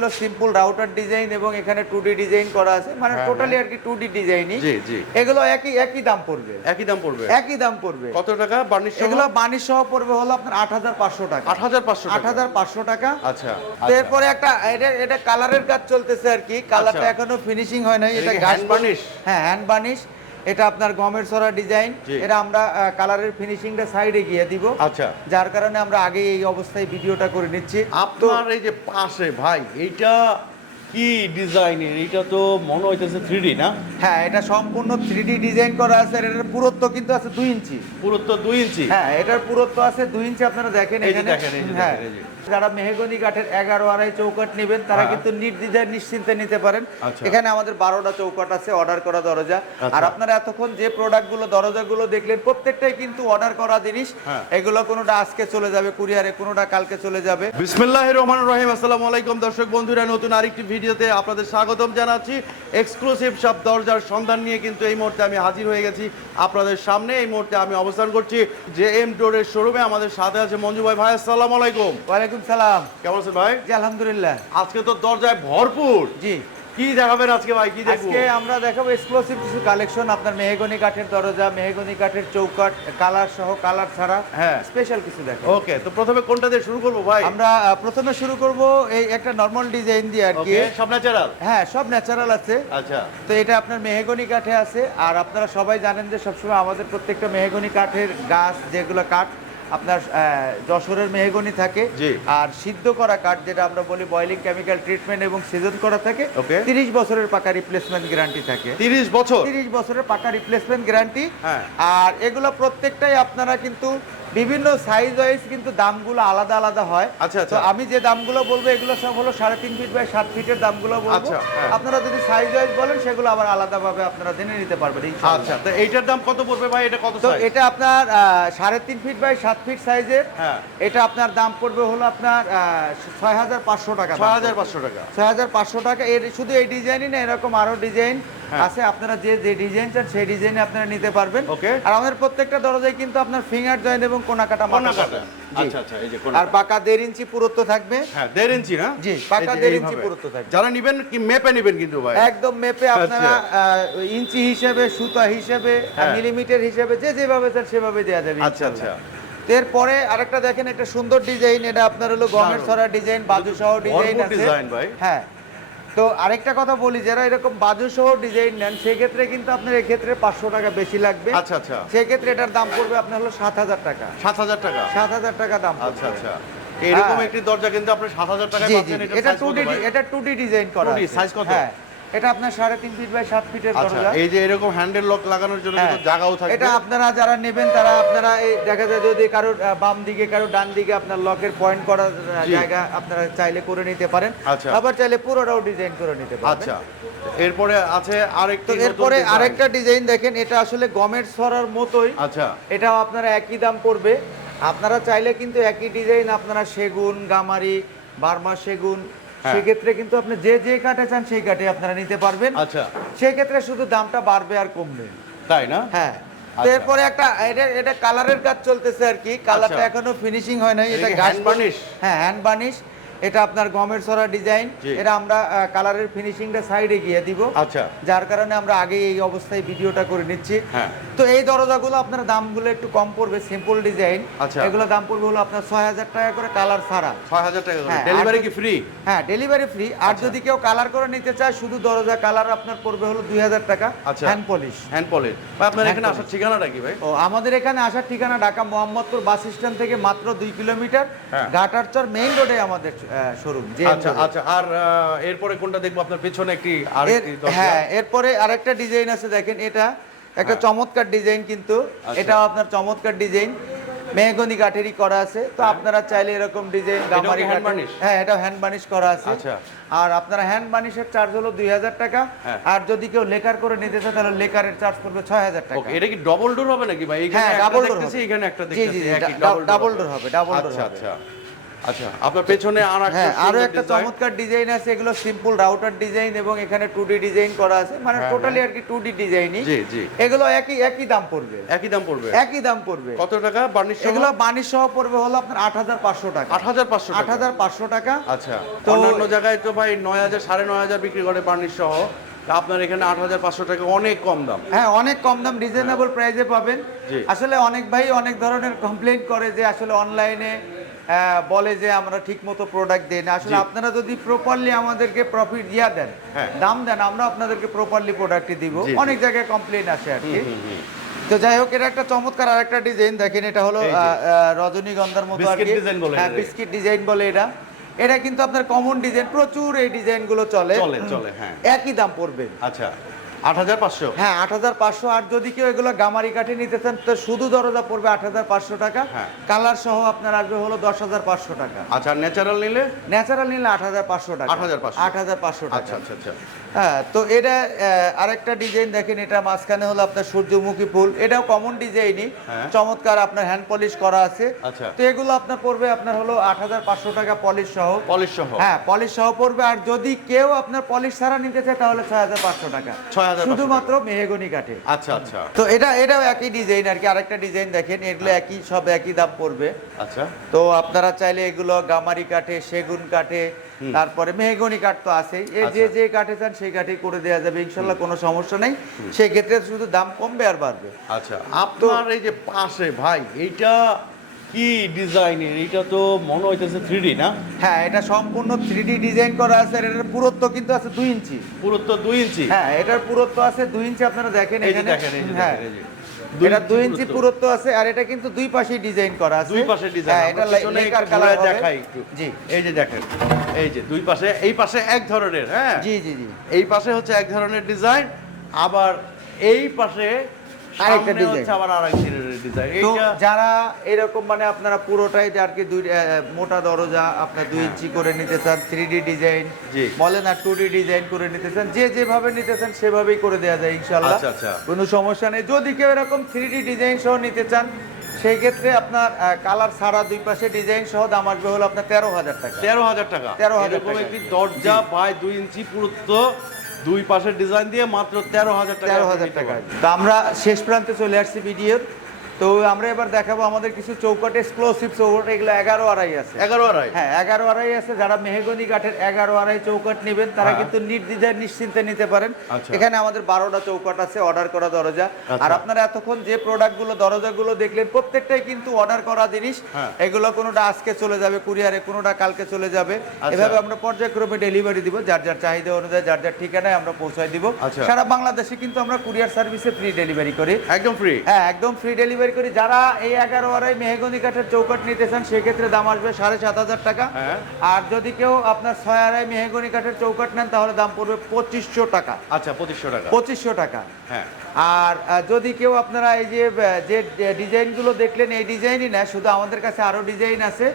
হলো simple router design এবং এখানে টু ডিজাইন করা আছে। মানে হ্যাঁ, টোটালি আর কি টু ডিজাইনই জি, জি। এগুলো একই একই দাম পড়বে। একই দাম পড়বে। একই দাম পড়বে। কত টাকা? বার্নিশ এগুলো বানিশ সহ পড়বে হলো আপনার আট হাজার পাঁচশো টাকা। আট হাজার পাঁচশো আট হাজার পাঁচশো টাকা। আচ্ছা এরপরে একটা এটা এটা কালারের কাজ চলতেছে আর কি। কালারটা আচ্ছা। এখনও ফিনিশিং হয় নাই। এটা hand varnish? হ্যাঁ হ্যান্ড বার্নিশ এটা আপনার গমের সরা ডিজাইন। এটা আমরা কালারের ফিনিশিংটা সাইডে গিয়ে দিব। আচ্ছা। যার কারণে আমরা আগে এই অবস্থায় ভিডিওটা করে নিচ্ছি। আপনার এই যে পাশে ভাই এইটা কি ডিজাইনের এইটা তো মনে হইতেছে থ্রি না হ্যাঁ এটা সম্পূর্ণ থ্রি ডিজাইন করা আছে আর এটার পুরুত্ব কিন্তু আছে দুই ইঞ্চি পুরো তো দুই ইঞ্চি হ্যাঁ এটার পুরুত্ব আছে দুই ইঞ্চি আপনারা দেখেন এখানে হ্যাঁ। যারা মেহগনি কাঠের এগারো আড়াই চৌকাট নেবেন তারা হ্যাঁ। কিন্তু নির্দ্বিধায় নিশ্চিন্তে নিতে পারেন আচ্ছা। এখানে আমাদের বারোটা চৌকাট আছে অর্ডার করা দরজা আচ্ছা। আর আপনারা এতক্ষণ যে প্রোডাক্টগুলো দরজাগুলো দেখলেন প্রত্যেকটাই কিন্তু অর্ডার করা জিনিস হ্যাঁ। এগুলো কোনোটা আজকে চলে যাবে কুরিয়ারে কোনোটা কালকে চলে যাবে বিসমিল্লাহ রহমান রহিম আসসালামু আলাইকুম দর্শক বন্ধুরা নতুন আরেকটি ভিডিওতে আপনাদের স্বাগতম জানাচ্ছি। এক্সক্লুসিভ সব দরজার সন্ধান নিয়ে কিন্তু এই মুহূর্তে আমি হাজির হয়ে গেছি আপনাদের সামনে। এই মুহূর্তে আমি অবস্থান করছি যে এম ডোরের শোরুমে। আমাদের সাথে আছে মঞ্জু ভাই। ভাই আসসালাম আলাইকুম। ওয়ালাইকুম সালাম। কেমন আছেন ভাই? জি আলহামদুলিল্লাহ। আজকে তো দরজায় ভরপুর। জি। কি দেখাবেন আজকে ভাই? কি দেখব? আজকে আমরা দেখাবো এক্সক্লুসিভ কিছু কালেকশন আপনার মেহগনি কাঠের দরজা মেহগনি কাঠের চৌকাট কালার সহ কালার ছাড়া হ্যাঁ। স্পেশাল কিছু দেখাবো। ওকে তো প্রথমে কোনটা দিয়ে শুরু করব ভাই? আমরা প্রথমে শুরু করব এই একটা নর্মাল ডিজাইন দিয়ে আর কি। ওকে সব ন্যাচারাল হ্যাঁ সব ন্যাচারাল আছে। আচ্ছা। তো এটা আপনার মেহগনি কাঠে আছে। আর আপনারা সবাই জানেন যে সবসময় আমাদের প্রত্যেকটা মেহগনি কাঠের গাছ যেগুলো কাঠ আপনার যশোরের মেহগনি থাকে। আর সিদ্ধ করা কাঠ যেটা আমরা বলি বয়লিং কেমিক্যাল ট্রিটমেন্ট এবং সিজন করা থাকে. তিরিশ বছরের পাকা রিপ্লেসমেন্ট গ্যারান্টি থাকে তিরিশ বছর তিরিশ বছরের পাকা রিপ্লেসমেন্ট গ্যারান্টি হ্যাঁ। আর এগুলো প্রত্যেকটাই আপনারা কিন্তু বিভিন্ন সাইজ ওয়াইজ কিন্তু দামগুলো আলাদা আলাদা হয় আচ্ছা, আচ্ছা। তো আমি যে দামগুলো বলব এগুলো সব হলো সাড়ে তিন ফিট বাই সাত ফিটের দামগুলো বলব আচ্ছা, হ্যাঁ। আপনারা যদি সাইজ ওয়াইজ বলেন সেগুলো আবার আলাদাভাবে আপনারা জেনে নিতে পারবেন আচ্ছা তো এইটার দাম কত পড়বে ভাই এটা কত তো এটা আপনার সাড়ে তিন ফিট বাই সাত ফিট সাইজের হ্যাঁ। এটা আপনার দাম পড়বে হলো আপনার ছয় হাজার পাঁচশো টাকা ছয় হাজার পাঁচশো টাকা ছয় হাজার পাঁচশো টাকা এর শুধু এই ডিজাইনই না এরকম আরও ডিজাইন। আছে আপনারা যে যে ডিজাইন চান সেই ডিজাইনে আপনারা নিতে পারবেন. আর আমাদের প্রত্যেকটা দরজায় কিন্তু আপনার ফিঙ্গার জয়েন্ট এবং কোনাকাটা কোনা কাটা। আচ্ছা আচ্ছা এই যে কোনা আর পাকা দেড় ইঞ্চি পুরুত্ব থাকবে হ্যাঁ দেড় ইঞ্চি না জি, পাকা দেড়। ইঞ্চি পুরুত্ব থাকবে। যারা নিবেন কি মেপে নিবেন কিন্তু ভাই একদম মেপে আপনারা ইঞ্চি হিসেবে সুতা হিসেবে হ্যাঁ। মিলিমিটার হিসেবে যে যেভাবে সেভাবে দেওয়া যাবে আচ্ছা, আচ্ছা। এরপরে আরেকটা দেখেন একটা সুন্দর ডিজাইন এটা আপনার হলো গমের। ছড়া ডিজাইন বাজু সহ ডিজাইন আছে ডিজাইন ভাই। হ্যাঁ তো আরেকটা কথা বলি যারা এরকম বাজু সহ ডিজাইন নেন সেক্ষেত্রে কিন্তু আপনার এক্ষেত্রে পাঁচশো টাকা বেশি লাগবে। আচ্ছা আচ্ছা। সেক্ষেত্রে এটার দাম পড়বে আপনার হলো সাত হাজার টাকা। সাত হাজার টাকা? সাত হাজার টাকা দাম আচ্ছা আচ্ছা। এরকম হ্যাঁ। একটি দরজা কিন্তু আপনি সাত হাজার পাচ্ছেন এটা টু ডি এটা টু ডি ডিজাইন করা 2D আছে। size কত? হ্যাঁ। এটা আপনার সাড়ে তিন ফিট বাই সাত ফিটের আচ্ছা দরজা। এই যে এরকম হ্যান্ডেল লক লাগানোর জন্য হ্যাঁ। জায়গাও থাকবে। এটা আপনারা যারা নেবেন তারা আপনারা এই দেখা যায় যদি কারোর বাম দিকে কারও ডান দিকে আপনার লকের পয়েন্ট করার জায়গা আপনারা চাইলে করে নিতে পারেন। আচ্ছা। আবার চাইলে পুরোটাও ডিজাইন করে নিতে পারেন আচ্ছা। এরপরে আছে আরেকটি এরপরে আরেকটা ডিজাইন দেখেন এটা আসলে গমের ছড়ার মতোই। আচ্ছা। এটাও আপনারা একই দাম পড়বে। আপনারা চাইলে কিন্তু একই ডিজাইন আপনারা সেগুন গামারি বার্মা সেগুন। সেক্ষেত্রে কিন্তু আপনি যে যে কাঠে চান সেই কাটে আপনারা নিতে পারবেন। আচ্ছা। সেক্ষেত্রে শুধু দামটা বাড়বে আর কমবে। তাই না? হ্যাঁ। আচ্ছা। এরপরে একটা এটা এটা কালারের কাজ চলতেছে আর কি। কালারটা আচ্ছা। এখনও ফিনিশিং হয় নাই এটা এটা গাছ বার্নিশ হ্যাঁ হ্যান্ড বার্নিশ এটা আপনার গমের সরা ডিজাইন। এটা আমরা কালারের ফিনিশিংটা সাইডে গিয়ে দিব। আচ্ছা। যার কারণে আমরা আগে এই অবস্থায় ভিডিওটা করে নিচ্ছি। হ্যাঁ। তো এই দরজাগুলো আপনার দামগুলো একটু কম পড়বে সিম্পল ডিজাইন আচ্ছা। এগুলো দাম পড়বে হলো আপনার ছয় হাজার টাকা করে কালার ছাড়া। ছয় হাজার টাকা হ্যাঁ, ডেলিভারি কি ফ্রি হ্যাঁ ডেলিভারি ফ্রি আর আচ্ছা। যদি কেউ কালার করে নিতে চায় শুধু দরজা কালার আপনার পড়বে হলো দুই হাজার টাকা। আচ্ছা। হ্যান্ড পলিশ হ্যান্ড পলিশ আপনার এখানে আসার ঠিকানাটা কি ভাই? ও আমাদের এখানে আসার ঠিকানা ঢাকা মোহাম্মদপুর বাস স্ট্যান্ড থেকে মাত্র দুই কিলোমিটার। হ্যাঁ। ঘাটারচর মেইন রোডে আমাদের শোরুম আচ্ছা আচ্ছা আর এরপরে কোনটা দেখব? আপনার পেছনে একটি হ্যাঁ এরপরে আরেকটা ডিজাইন আছে দেখেন এটা। একটা হ্যাঁ। চমৎকার ডিজাইন কিন্তু। আচ্ছা। এটাও আপনার চমৎকার ডিজাইন মেহগনি কাঠেরই করা আছে। তো আপনারা চাইলে এরকম ডিজাইন হ্যাঁ। গামারি হ্যাঁ এটা হ্যান্ড বার্নিশ করা আছে। আচ্ছা। আর আপনারা হ্যান্ড বার্নিশের চার্জ হলো দুই হাজার টাকা। হ্যাঁ। আর যদি কেউ লেকার করে নিতে চায় তাহলে লেকারের চার্জ পড়বে ছয় হাজার টাকা। এটা কি ডবল ডোর হবে নাকি ভাই? হ্যাঁ ডাবল ডোর এখানে একটা দেখতেছি ডাবল ডোর হবে। ডাবল ডোর আচ্ছা আচ্ছা। আচ্ছা আপনার পেছনে আর একটা হ্যাঁ আরও একটা চমৎকার ডিজাইন আছে এগুলো সিম্পল রাউটার ডিজাইন এবং এখানে টু ডি ডিজাইন করা আছে। মানে হ্যাঁ, টোটালি আর কি টু ডি ডিজাইনই জি জি। এগুলো একই একই দাম পড়বে। একই দাম পড়বে। একই দাম পড়বে। কত টাকা? বার্নিশ এগুলো বানিশ সহ পড়বে হলো আপনার আট হাজার পাঁচশো টাকা। আট হাজার পাঁচশো আট হাজার পাঁচশো টাকা। আচ্ছা তো অন্যান্য জায়গায় তো ভাই নয় হাজার সাড়ে নয় হাজার বিক্রি করে বার্নিশ সহ। আপনার এখানে আট হাজার পাঁচশো টাকা অনেক কম দাম। হ্যাঁ অনেক কম দাম রিজনেবল প্রাইসে পাবেন। আসলে অনেক ভাই অনেক ধরনের কমপ্লেইন করে যে আসলে অনলাইনে বলে যে আমরা ঠিক মতো প্রোডাক্ট দেই না। আসলে আপনারা যদি প্রপারলি আমাদেরকে প্রফিট দিয়া দেন হ্যাঁ। দাম দেন আমরা আপনাদেরকে প্রপারলি প্রোডাক্টটি দিব। অনেক জায়গায় কমপ্লেইন আসে আর কি। তো যাই হোক এটা একটা চমৎকার আরেকটা ডিজাইন দেখেন এটা হলো রজনীগন্ধার মতো আর কি। হ্যাঁ বিস্কিট ডিজাইন বলে এটা। এটা কিন্তু আপনার কমন ডিজাইন প্রচুর এই ডিজাইনগুলো চলে। চলে চলে হ্যাঁ। একই দাম পড়বে। আচ্ছা। আট হাজার পাঁচশো? হ্যাঁ আট হাজার পাঁচশো। আর যদি কেউ এগুলো গামারি কাঠে নিতে চান তো শুধু দরজা পড়বে আট হাজার পাঁচশো টাকা। হ্যাঁ। কালার সহ আপনার আসবে হলো দশ হাজার পাঁচশো টাকা। আচ্ছা ন্যাচারাল নিলে? ন্যাচারাল নিলে আট হাজার পাঁচশো টাকা। 8,500 আট হাজার পাঁচশো আচ্ছা আচ্ছা আচ্ছা। হ্যাঁ তো এটা আরেকটা ডিজাইন দেখেন এটা মাঝখানে হলো আপনার সূর্যমুখী ফুল। এটাও কমন ডিজাইনই হ্যাঁ। চমৎকার আপনার হ্যান্ড পলিশ করা আছে। আচ্ছা। তো এগুলো আপনার পড়বে আপনার হলো আট হাজার পাঁচশো টাকা পলিশ সহ। পলিশ সহ। হ্যাঁ পলিশ সহ পড়বে। আর যদি কেউ আপনার পলিশ ছাড়া নিতে চায় তাহলে ছয় হাজার পাঁচশো টাকা। 6,500 শুধুমাত্র মেহেগনি কাঠে। আচ্ছা আচ্ছা। তো এটা এটাও একই ডিজাইন আর কি। আরেকটা ডিজাইন দেখেন এগুলো একই সব একই দাম পড়বে। আচ্ছা। তো আপনারা চাইলে এগুলো গামারি কাঠে সেগুন কাঠে তারপরে মেহগনি কাঠ তো আছেই। এই যে আচ্ছা। যে কাঠে চান সেই কাঠেই করে দেওয়া যাবে ইনশাল্লাহ কোনো সমস্যা নেই। সেই ক্ষেত্রে শুধু দাম কমবে আর বাড়বে। আচ্ছা। আপনার এই যে পাশে ভাই এইটা কি ডিজাইনের? এইটা তো মনে হইতেছে থ্রি না? হ্যাঁ এটা সম্পূর্ণ থ্রি ডিজাইন করা আছে এটার পুরুত্ব কিন্তু আছে দুই ইঞ্চি। পুরো তো দুই ইঞ্চি? হ্যাঁ এটার পুরুত্ব আছে দুই ইঞ্চি আপনারা দেখেন এখানে। হ্যাঁ। এটা দুই ইঞ্চি পুরুত্ব। পুরুত্ব আছে আর এটা কিন্তু দুই পাশে ডিজাইন করা আছে। দুই পাশে ডিজাইন হ্যাঁ এটা লেকার কালার দেখাই একটু। জি। এই যে দেখেন এই যে দুই পাশে এই পাশে এক ধরনের হ্যাঁ? জি জি জি। এই পাশে হচ্ছে এক ধরনের ডিজাইন আবার এই পাশে আরেকটা সামনে আবার আরেক ধরনের ডিজাইন এইটা যারা এরকম মানে আপনারা পুরোটাই আর কি দুই মোটা দরজা আপনার দুই হ্যাঁ। ইঞ্চি করে নিতে চান থ্রি ডি ডিজাইন বলেন আর টু ডি ডিজাইন করে নিতে চান যে যেভাবে নিতে চান সেভাবেই করে দেওয়া যায় ইনশাল্লাহ আচ্ছা, আচ্ছা। কোনো সমস্যা নেই। যদি কেউ এরকম থ্রি ডি ডিজাইন সহ নিতে চান সেই ক্ষেত্রে আপনার কালার ছাড়া দুই পাশে ডিজাইন সহ দাম আসবে হলো আপনার তেরো হাজার টাকা। তেরো হাজার টাকা। 13,000 এরকম টাকা। একটি দরজা বাই দুই ইঞ্চি পুরুত্ব দুই পাশের ডিজাইন দিয়ে মাত্র তেরো হাজার তেরো হাজার টাকা পারবেন। আমরা শেষ প্রান্তে চলে আসছি ভিডিওর তো আমরা এবার দেখাবো আমাদের কিছু চৌকাট এক্সক্লুসিভ চৌকাট এগুলো এগারো আড়াই আছে এগারো আড়াই হ্যাঁ এগারো আড়াই আছে যারা মেহগনি কাঠের এগারো আড়াই চৌকাট নেবেন তারা হ্যাঁ। কিন্তু নির্দ্বিধায় নিশ্চিন্তে নিতে পারেন আচ্ছা। এখানে আমাদের বারোটা চৌকাট আছে অর্ডার করা দরজা আচ্ছা। আর আপনারা এতক্ষণ যে প্রোডাক্টগুলো দরজাগুলো দেখলেন প্রত্যেকটাই কিন্তু অর্ডার করা জিনিস হ্যাঁ। এগুলো কোনোটা আজকে চলে যাবে কুরিয়ারে কোনোটা কালকে চলে যাবে আচ্ছা। এভাবে আমরা পর্যায়ক্রমে ডেলিভারি দিব যার যার চাহিদা অনুযায়ী যার যার ঠিকানায় আমরা পৌঁছায় দিব। সারা বাংলাদেশে কিন্তু আমরা কুরিয়ার সার্ভিসে ফ্রি ডেলিভারি করি একদম ফ্রি হ্যাঁ একদম ফ্রি ডেলিভারি করি যারা এই এগারো আড়াই মেহগনি কাঠের চৌকাট নিতে চান সেক্ষেত্রে দাম আসবে সাড়ে সাত হাজার টাকা। হ্যাঁ। আর যদি কেউ আপনার ছয় আড়াই মেহগনি কাঠের চৌকাট নেন তাহলে দাম পড়বে পঁচিশশো টাকা। আচ্ছা পঁচিশশো টাকা। পঁচিশশো টাকা। হ্যাঁ। আর যদি কেউ আপনারা এই যে যে ডিজাইনগুলো দেখলেন এই ডিজাইনই না শুধু আমাদের কাছে আরও ডিজাইন আছে।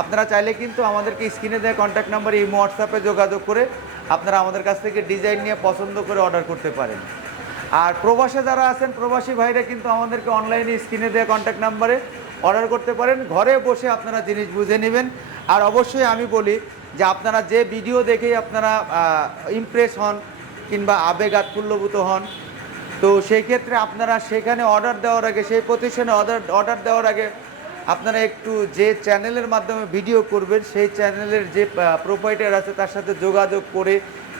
আপনারা চাইলে কিন্তু আমাদেরকে স্ক্রিনে দেওয়া কন্ট্যাক্ট নাম্বার এই হোয়াটসঅ্যাপে যোগাযোগ করে আপনারা আমাদের কাছ থেকে ডিজাইন নিয়ে পছন্দ করে অর্ডার করতে পারেন। আর প্রবাসে যারা আছেন, প্রবাসী ভাইরা কিন্তু আমাদেরকে অনলাইনে স্ক্রিনে দেওয়া কন্ট্যাক্ট নাম্বারে অর্ডার করতে পারেন। ঘরে বসে আপনারা জিনিস বুঝে নেবেন। আর অবশ্যই আমি বলি যে আপনারা যে ভিডিও দেখেই আপনারা ইমপ্রেস হন কিংবা আবেগ আৎফুল্লভূত হন, তো সেই ক্ষেত্রে আপনারা সেখানে অর্ডার দেওয়ার আগে, সেই প্রতিষ্ঠানে অর্ডার অর্ডার দেওয়ার আগে আপনারা একটু যে চ্যানেলের মাধ্যমে ভিডিও করবেন, সেই চ্যানেলের যে প্রোপাইটার আছে তার সাথে যোগাযোগ করে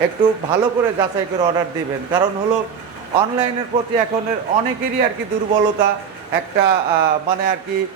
একটু ভালো করে যাচাই করে অর্ডার দিবেন। কারণ হলো অনলাইনের প্রতি এখন অনেকেরই আর কি দুর্বলতা, একটা মানে আর কি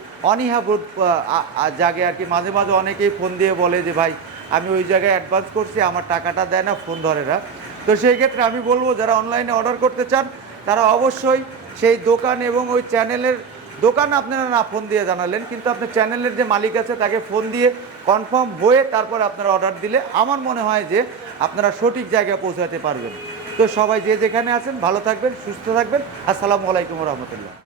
আ- আ- জাগে আর কি। মাঝে মাঝে অনেকেই ফোন দিয়ে বলে যে, ভাই, আমি ওই জায়গায় অ্যাডভান্স করছি, আমার টাকাটা দেয় না, ফোন ধরে না। তো সেই ক্ষেত্রে আমি বলব, যারা অনলাইনে অর্ডার করতে চান, তারা অবশ্যই সেই দোকান এবং ওই চ্যানেলের, দোকান আপনারা না ফোন দিয়ে জানালেন, কিন্তু আপনার চ্যানেলের যে মালিক আছে, তাকে ফোন দিয়ে কনফার্ম হয়ে তারপর আপনারা অর্ডার দিলে, আমার মনে হয় যে আপনারা সঠিক জায়গায় পৌঁছাতে পারবেন। তো সবাই যে যেখানে আছেন ভালো থাকবেন সুস্থ থাকবেন। আসসালামু আলাইকুম রহমতুল্লাহ।